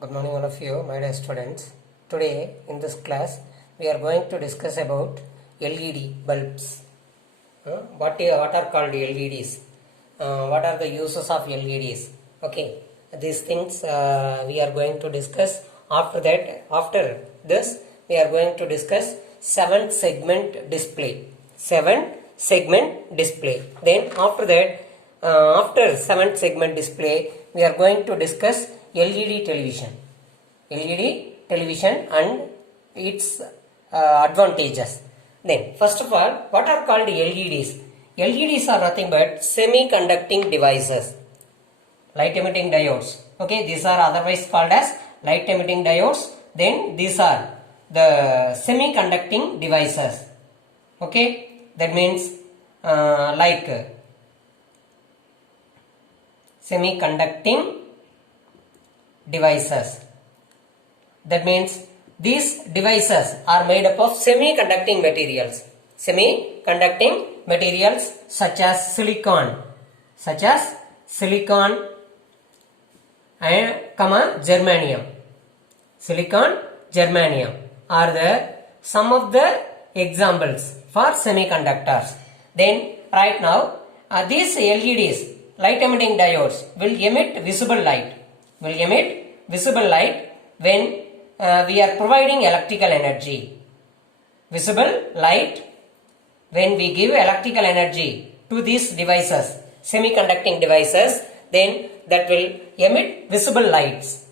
Good morning all of you, my dear students. Today in this class we are going to discuss about LED bulbs. What are called LEDs? What are the uses of LEDs? Okay, these things we are going to discuss. After this we are going to discuss 7-segment display. 7-segment display. Then after that, after 7-segment display, we are going to discuss LED television. LED television and its advantages. Then first of all, what are called LEDs? LEDs are nothing but semi-conducting devices. Light emitting diodes. Okay, these are otherwise called as light emitting diodes. Then these are the semi-conducting devices. Okay, that means like semi-conducting devices. That means these devices are made up of semi-conducting materials. Semi-conducting materials such as silicon and germanium. Silicon, germanium are the some of the examples for semiconductors. Then right now these LEDs, light emitting diodes, will emit visible light. When we are providing electrical energy. Visible light when we give electrical energy to these devices, semiconducting devices, then that will emit visible lights.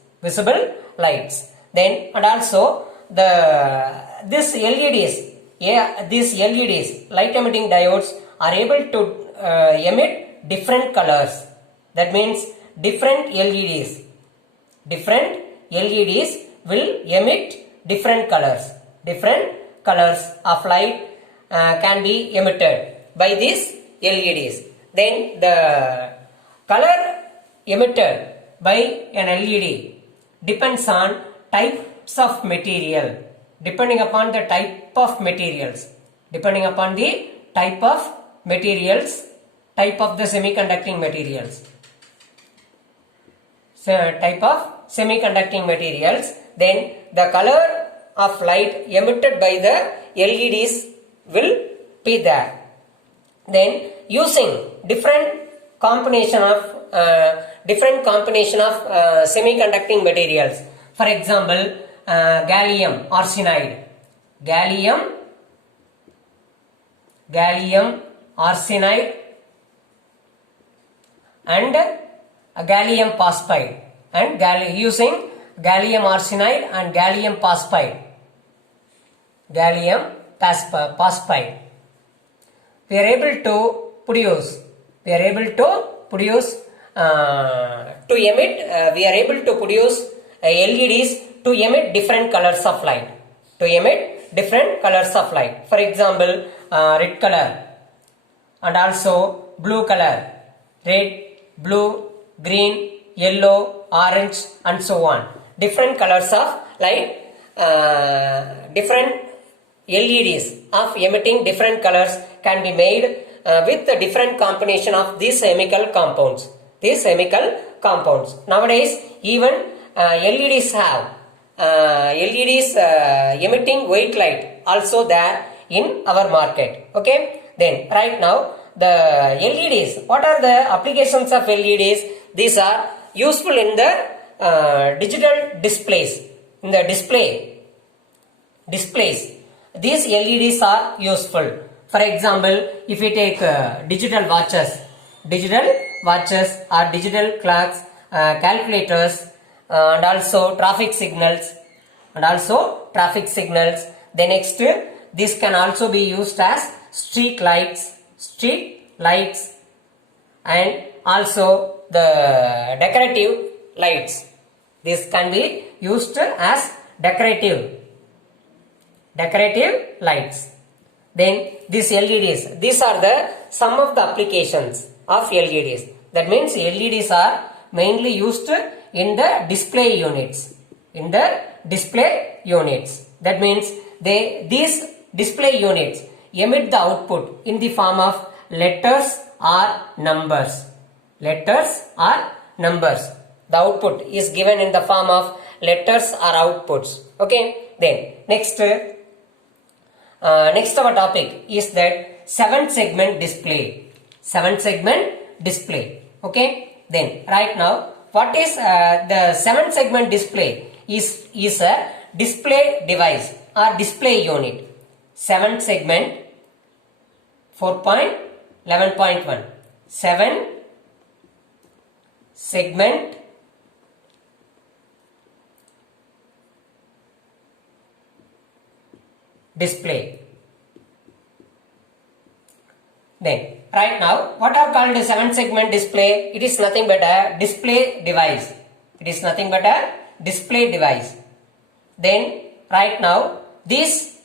Then and also these LEDs, light emitting diodes, are able to emit different colors. That means different LEDs will emit different colors. Different colors of light can be emitted by these LEDs. Then the color emitted by an LED depends on types of material. Depending upon the type of materials, type of the semiconducting materials. Then the color of light emitted by the LEDs will be there. Then using different combination of semiconducting materials. For example, gallium arsenide and gallium phosphide, and using gallium arsenide and gallium phosphide, we are able to produce LEDs to emit different colors of light. For example, red color and also blue color, red, blue, green, yellow, orange, and so on. Different colors of light, different LEDs of emitting different colors can be made with the different combination of these chemical compounds. Nowadays, even LEDs have emitting white light also there in our market. Okay. Then right now the LEDs. What are the applications of LEDs? These are useful in the digital displays. These LEDs are useful. For example, if we take digital watches are digital clocks, calculators, and also traffic signals. The next, this can also be used as street lights, and also the decorative lights. This can be used as decorative lights. Then these LEDs, these are the some of the applications of LEDs. That means LEDs are mainly used in the display units. That means these display units emit the output in the form of letters or numbers. The output is given in the form of letters or outputs. Okay, then next our topic is that 7-segment display. 7-segment display. Okay, then right now what is the 7-segment display is a display device or display unit. 7-segment 4.11.1 7-segment display. Then right now what are called a 7-segment display? It is nothing but a display device. It is nothing but a display device. Then right now this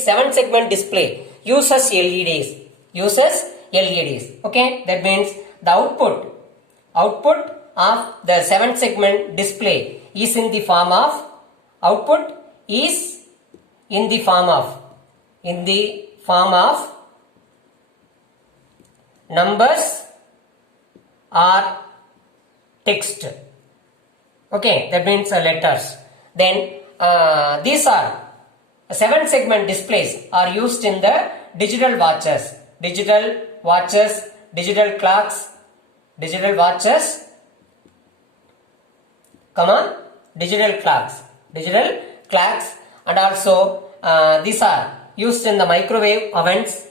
7-segment display uses LEDs. Okay, that means the output of the 7-segment display is in the form of numbers or text. Okay, that means letters. Then these are 7-segment displays are used in the digital watches, digital clocks, digital clocks, and also these are used in the microwave ovens.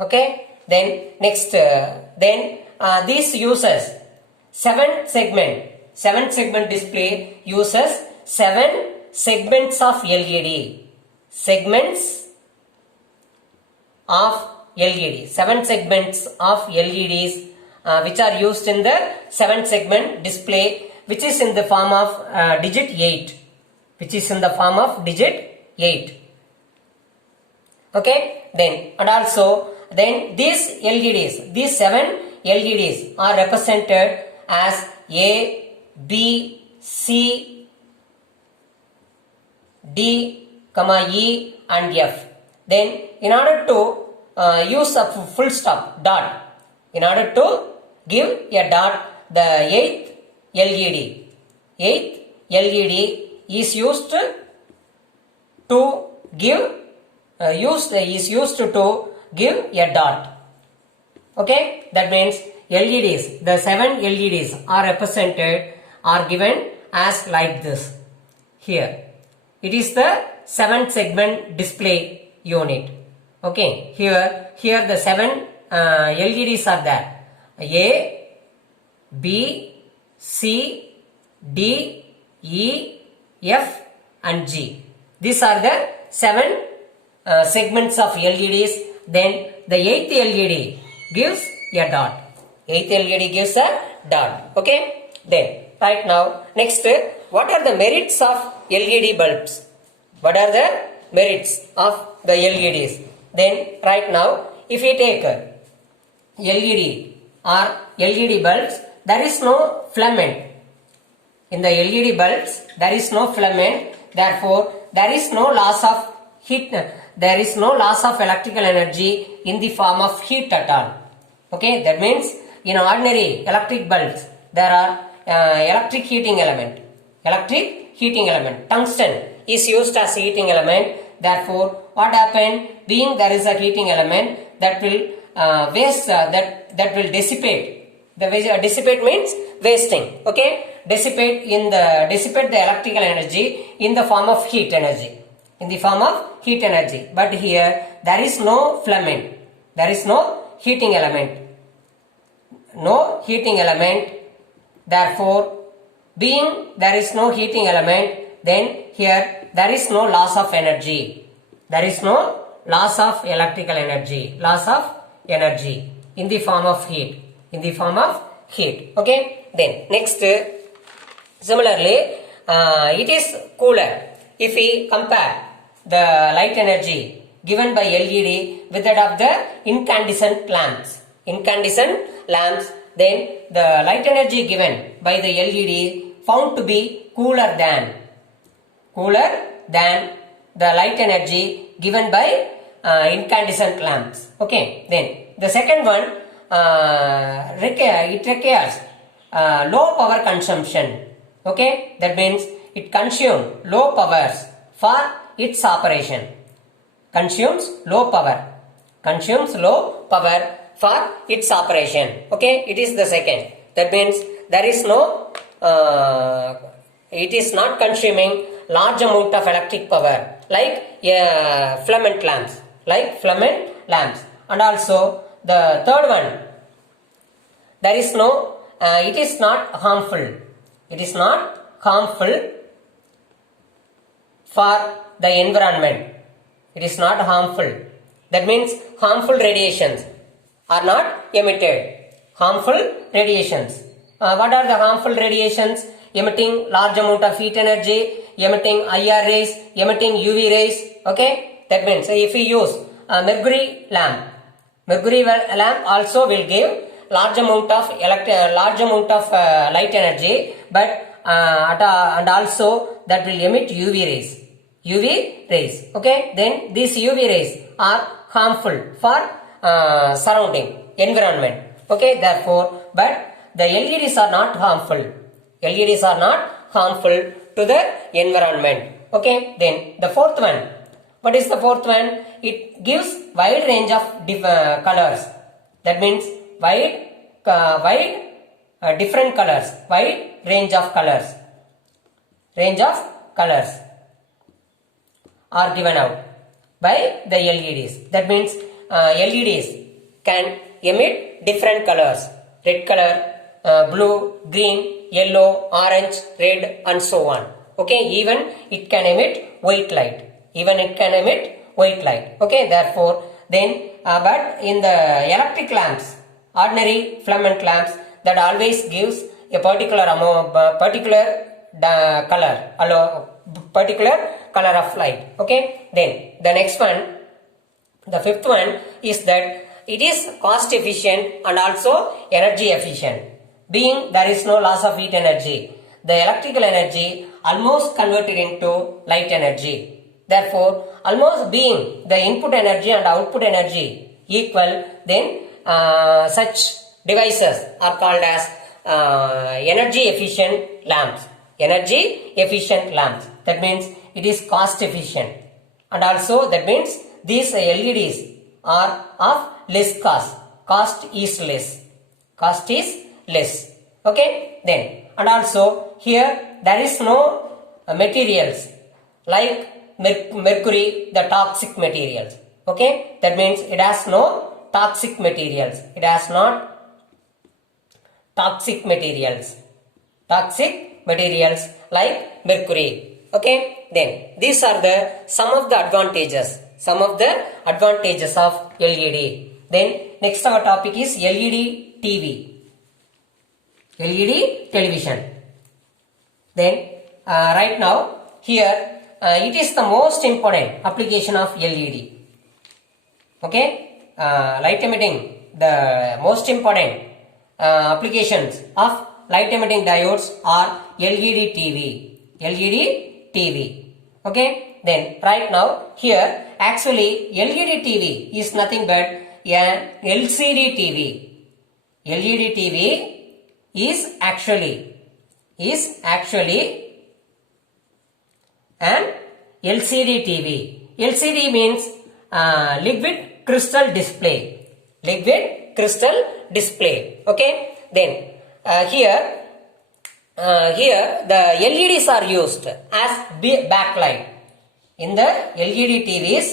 Okay, then next this uses 7-segment display uses 7 segments of LED. 7 segments of LEDs which are used in the 7-segment display, which is in the form of digit 8. Okay, then and also then these 7 LEDs are represented as A, B, C, D, E and F. Then in order to use a full stop dot, in order to give a dot, the 8th LED is used to give a dot. Okay, that means LEDs, the 7 LEDs are represented, are given as like this. Here it is the 7-segment display unit. Okay, here the 7 LEDs are there. A, B, C, D, E, F and G. These are the 7 segments of LEDs. Then the 8th LED gives a dot. Okay, then right now next, what are the merits of LED bulbs? What are the merits of the LEDs? Then right now if we take LED or LED bulbs, there is no filament. In the LED bulbs there is no filament, therefore there is no loss of heat, there is no loss of electrical energy in the form of heat at all. Okay, that means in ordinary electric bulbs there are electric heating element. Tungsten is used as heating element. Therefore what happened, being there is a heating element, that will that will dissipate. Dissipate means wasting. Okay, dissipate the electrical energy in the form of heat energy. But here there is no filament, there is no heating element. Therefore, being there is no heating element, then here there is no loss of energy. There is no loss of electrical energy. In the form of heat. Okay. Then next, similarly, it is cooler if we compare the light energy given by LED with that of the incandescent lamps. Then the light energy given by the LED found to be cooler than the light energy given by incandescent lamps. Okay, then the second one, it requires low power consumption. Okay, that means it consumes low powers for its operation. Consumes low power for its operation. Okay, it is the second. That means there is no it is not consuming large amount of electric power like filament lamps, and also the third one, there is no it is not harmful for the environment. It is not harmful. That means harmful radiations are not emitted. Harmful radiations. What are the harmful radiations? Emitting large amount of heat energy, emitting IR rays, emitting UV rays. Okay, that means if we use a mercury lamp also will give large amount of light energy, but and also that will emit UV rays. Okay, then these UV rays are harmful for surrounding environment. Okay, therefore, but the LEDs are not harmful. LEDs are not harmful to the environment. Okay, then the fourth one. What is the fourth one? It gives wide range of colors. That means different colors. Wide range of colors. Are given out by the LEDs. That means LEDs can emit different colors. Red color, blue, green, yellow, orange, red, and so on. Okay, even it can emit white light. Okay, therefore, then but in the electric lamps, ordinary filament lamps, that always gives a particular color of light. Okay, then the next one, the fifth one is that it is cost efficient and also energy efficient. Being there is no loss of heat energy, the electrical energy almost converted into light energy. Therefore, almost being the input energy and output energy equal, then such devices are called as energy efficient lamps. That means it is cost efficient, and also that means these LEDs are of less cost. Cost is less. Okay, then, and also here there is no materials like mercury, the toxic materials. Okay, that means it has no toxic materials. It has not toxic materials like mercury. Okay, then these are some of the advantages of LED. Then next our topic is LED television. Then right now here it is the most important application of LED. Okay, light emitting, the most important applications of light emitting diodes are LED TV. Okay, then right now here actually LED TV is nothing but an LCD TV. LED TV is actually an LCD TV. LCD means liquid crystal display. Okay, then here the LEDs are used as backlight. In the LED TVs,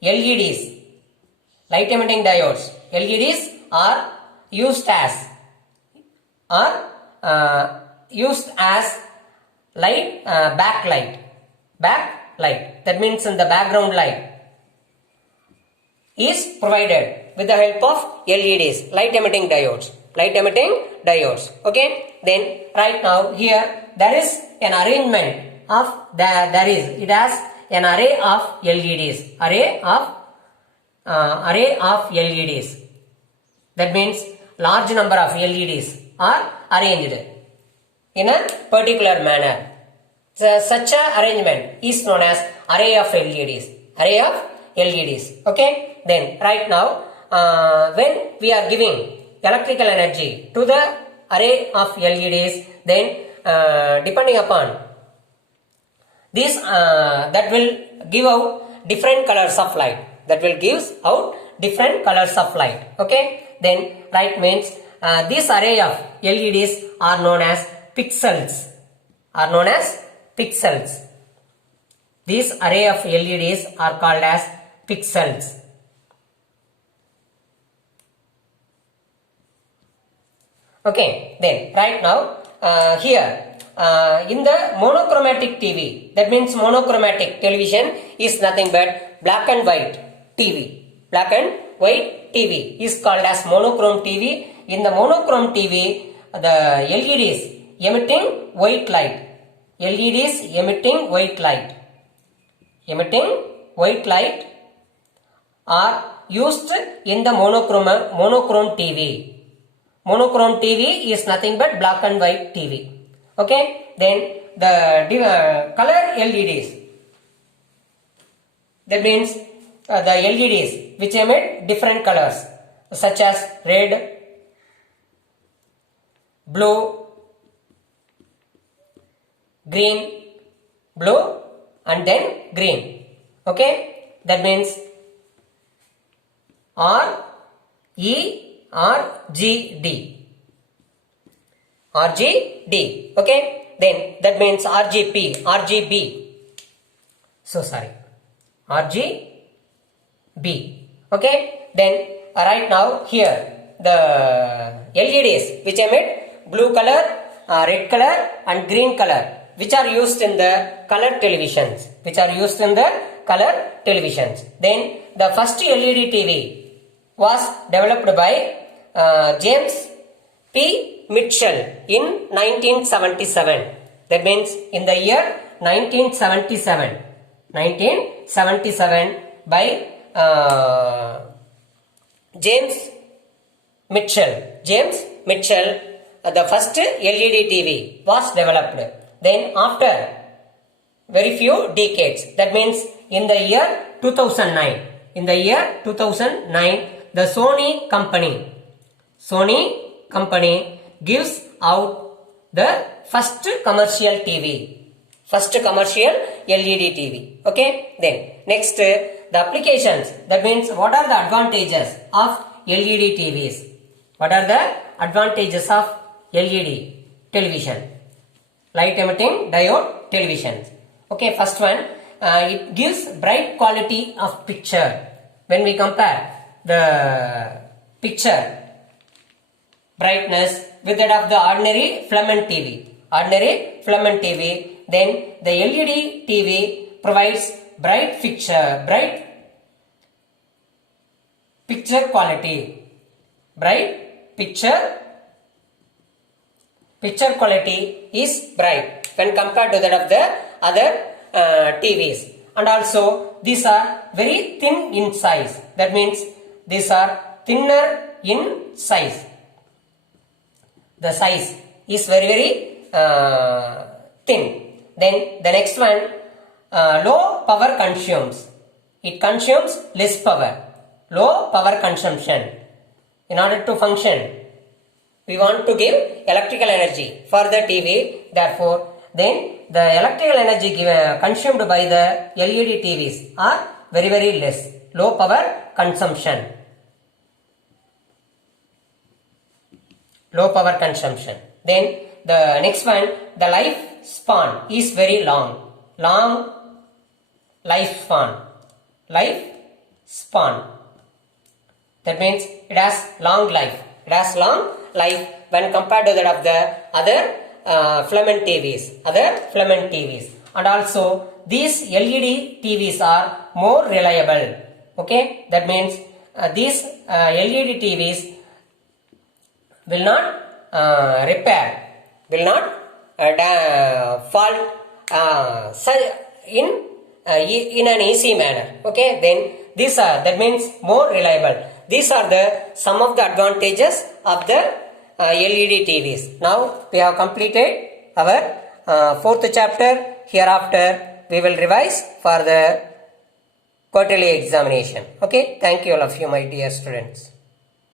LEDs, light emitting diodes, LEDs are used as light backlight. That means in the background light is provided with the help of LEDs, light emitting diodes. Okay, then right now here there is an arrangement of it has an array of LEDs. That means large number of LEDs are arranged in a particular manner. So, such a arrangement is known as array of LEDs. LEDs. Okay. Then right now, when we are giving electrical energy to the array of LEDs, then depending upon this, that will give out different colors of light. That will gives out different colors of light. Okay. Then right means this array of LEDs are known as pixels. Are known as pixels. This array of LEDs are called as pixels. Okay, then right now here in the monochromatic TV, that means monochromatic television is nothing but black and white TV. Black and white TV is called as monochrome TV. In the monochrome TV, the LEDs emitting white light. LEDs emitting white light. Emitting white light are used in the monochrome TV. Monochrome TV is nothing but black and white TV. Okay, then the color LEDs, that means the LEDs which emit different colors such as red, blue, green, blue and then green. Okay, that means RGD. RGD. Okay, then that means RGB. So sorry, RGB. Okay, then right now here the LEDs which emit blue color, red color and green color, which are used in the color televisions. Then the first LED TV was developed by James P. Mitchell in 1977. That means in the year 1977 by James Mitchell, the first LED TV was developed. Then after very few decades, that means in the year 2009, the Sony company gives out the first commercial LED TV. Okay, then next the applications, that means what are the advantages of LED TVs? What are the advantages of LED television? Light emitting diode televisions. Okay, first one, it gives bright quality of picture. When we compare the picture brightness with that of the ordinary filament TV, then the LED TV provides bright picture quality. Picture quality is bright when compared to that of the other TVs, and also these are very thin in size. That means these are thinner in size. The size is very thin. Then the next one, low power consumes. It consumes less power. Low power consumption. In order to function, we want to give electrical energy for the TV. Therefore, then the electrical energy consumed by the LED TVs are very less. Low power consumption. Then the next one, the lifespan is very long. Lifespan. That means it has long life. When compared to that of the other filament TVs. And also these LED TVs are more reliable. Okay, that means these LED TVs will not fault in an easy manner. Okay, then these are, that means more reliable. These are some of the advantages of the LED TVs. Now we have completed our fourth chapter. Hereafter we will revise for the quarterly examination. Okay, thank you all of you, my dear students.